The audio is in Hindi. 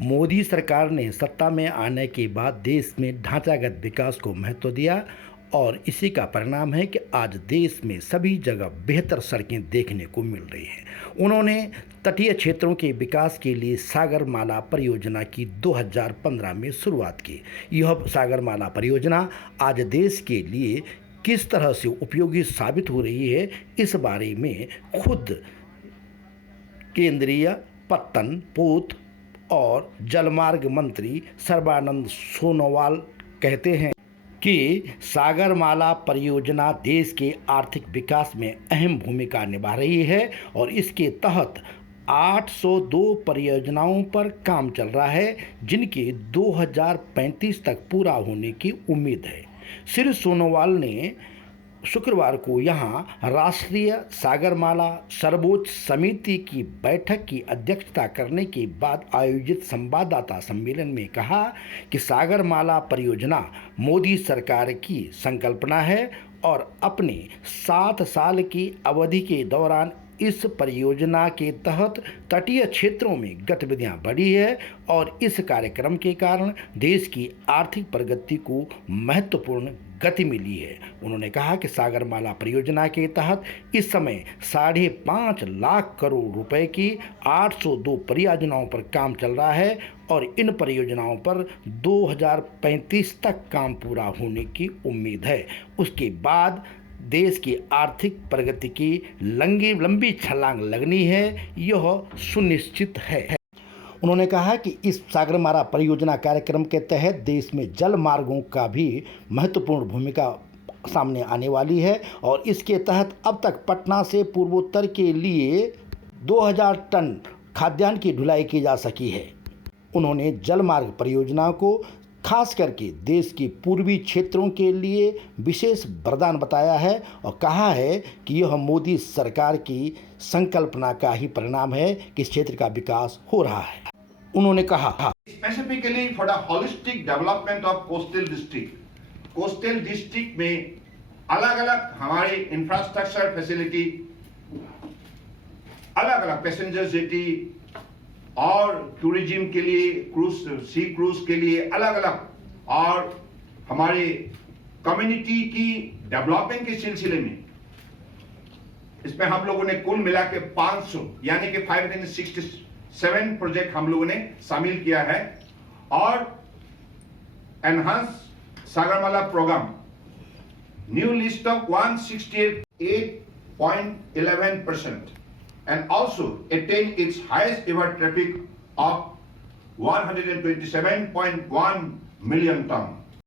मोदी सरकार ने सत्ता में आने के बाद देश में ढांचागत विकास को महत्व दिया और इसी का परिणाम है कि आज देश में सभी जगह बेहतर सड़कें देखने को मिल रही हैं। उन्होंने तटीय क्षेत्रों के विकास के लिए सागरमाला परियोजना की 2015 में शुरुआत की। यह सागरमाला परियोजना आज देश के लिए किस तरह से उपयोगी साबित हो रही है, इस बारे में खुद केंद्रीय पत्तन, पोत और जलमार्ग मंत्री सर्बानंद सोनोवाल कहते हैं कि सागरमाला परियोजना देश के आर्थिक विकास में अहम भूमिका निभा रही है और इसके तहत 802 परियोजनाओं पर काम चल रहा है, जिनके 2035 तक पूरा होने की उम्मीद है। श्री सोनोवाल ने शुक्रवार को यहां राष्ट्रीय सागरमाला सर्वोच्च समिति की बैठक की अध्यक्षता करने के बाद आयोजित संवाददाता सम्मेलन में कहा कि सागरमाला परियोजना मोदी सरकार की संकल्पना है और अपने 7 साल की अवधि के दौरान इस परियोजना के तहत तटीय क्षेत्रों में गतिविधियां बढ़ी है और इस कार्यक्रम के कारण देश की आर्थिक प्रगति को महत्वपूर्ण गति मिली है। उन्होंने कहा कि सागरमाला परियोजना के तहत इस समय 5.5 लाख करोड़ रुपए की 802 परियोजनाओं पर काम चल रहा है और इन परियोजनाओं पर 2035 तक काम पूरा होने की उम्मीद है। उसके बाद देश की आर्थिक प्रगति की लंबी छलांग लगनी है, यह सुनिश्चित है। उन्होंने कहा कि इस सागरमाला परियोजना कार्यक्रम के तहत देश में जल मार्गों का भी महत्वपूर्ण भूमिका सामने आने वाली है और इसके तहत अब तक पटना से पूर्वोत्तर के लिए 2000 टन खाद्यान्न की ढुलाई की जा सकी है। उन्होंने जल मार्ग परियोजना को खास करके देश की पूर्वी क्षेत्रों के लिए विशेष वरदान बताया है और कहा है कि यह मोदी सरकार की संकल्पना का ही परिणाम है कि इस क्षेत्र का विकास हो रहा है। उन्होंने कहा, specifically for the holistic development of coastal district में अलग अलग हमारे इंफ्रास्ट्रक्चर फैसिलिटी, अलग अलग पैसेंजर जेटी और टूरिज्म के लिए सी क्रूज के लिए अलग अलग और हमारे कम्युनिटी की डेवलपमेंट के सिलसिले में इसमें हम लोगों ने कुल मिला के 500 यानी कि 567 प्रोजेक्ट हम लोगों ने शामिल किया है और enhance Sagarmala program new list of 168.11% and also attained its highest ever traffic of 127.1 million ton.